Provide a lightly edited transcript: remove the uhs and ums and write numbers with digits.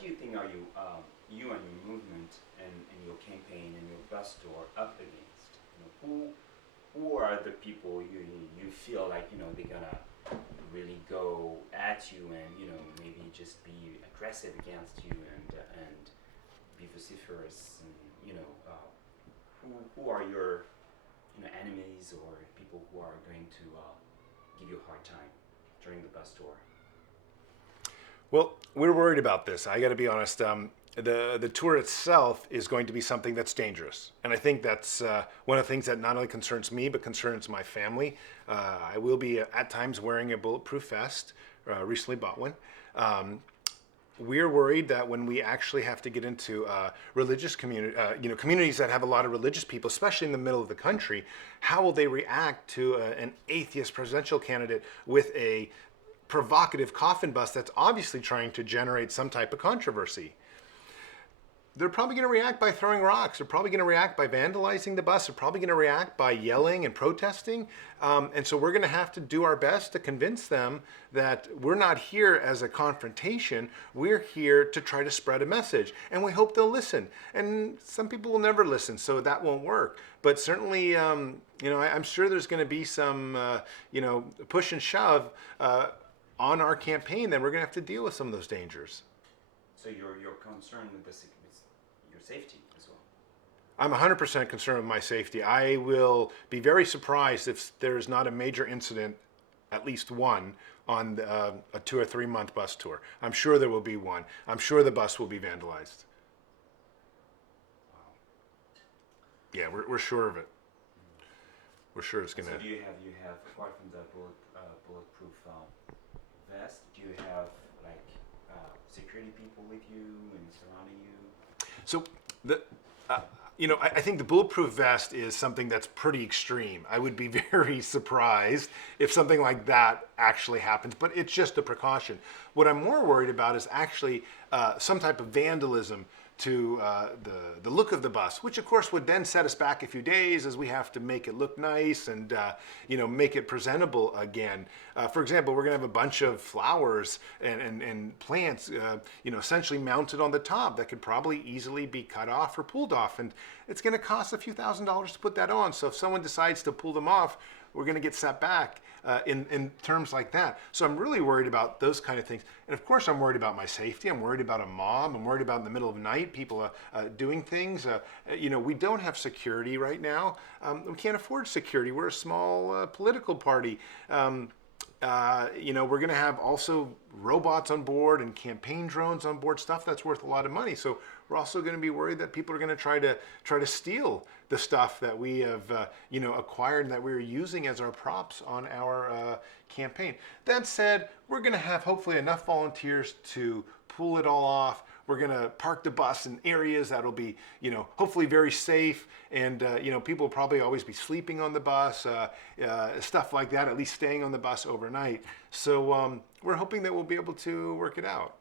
do you think are you and your movement and your campaign and your bus tour up against? Who are the people you feel like they're gonna really go at you and maybe just be aggressive against you and be vociferous and who are your enemies or people who are going to give you a hard time during the bus tour? Well, we're worried about this. I got to be honest. The tour itself is going to be something that's dangerous, and I think that's one of the things that not only concerns me but concerns my family. I will be at times wearing a bulletproof vest. Recently bought one. We're worried that when we actually have to get into religious communities that have a lot of religious people, especially in the middle of the country, how will they react to an atheist presidential candidate with a provocative coffin bus that's obviously trying to generate some type of controversy? They're probably going to react by throwing rocks. They're probably going to react by vandalizing the bus. They're probably going to react by yelling and protesting. And so we're going to have to do our best to convince them that we're not here as a confrontation. We're here to try to spread a message. And we hope they'll listen. And some people will never listen, so that won't work. But certainly, I'm sure there's going to be some, push and shove on our campaign that we're going to have to deal with some of those dangers. So you're concerned with your safety as well. I'm 100% concerned with my safety. I will be very surprised if there is not a major incident, at least one, on a 2 or 3 month bus tour. I'm sure there will be one. I'm sure the bus will be vandalized. Wow. Yeah, we're sure of it. We're sure it's gonna. So do you have apart from the bulletproof vest? Do you have like security people with you and surrounding you? So I think the bulletproof vest is something that's pretty extreme. I would be very surprised if something like that actually happens, but it's just a precaution. What I'm more worried about is actually some type of vandalism to the look of the bus, which of course would then set us back a few days as we have to make it look nice and make it presentable again. For example, we're going to have a bunch of flowers and plants, essentially mounted on the top that could probably easily be cut off or pulled off, and it's going to cost a few $1,000s to put that on. So if someone decides to pull them off, we're going to get set back in terms like that. So I'm really worried about those kind of things. And of course, I'm worried about my safety. I'm worried about a mob. I'm worried about in the middle of the night, people doing things. We don't have security right now. We can't afford security. We're a small political party. We're going to have also robots on board and campaign drones on board, stuff that's worth a lot of money. So we're also going to be worried that people are going to try to steal the stuff that we have acquired and that we're using as our props on our campaign. That said, we're going to have hopefully enough volunteers to pull it all off. We're going to park the bus in areas that'll be, hopefully very safe. And, people will probably always be sleeping on the bus, stuff like that, at least staying on the bus overnight. So we're hoping that we'll be able to work it out.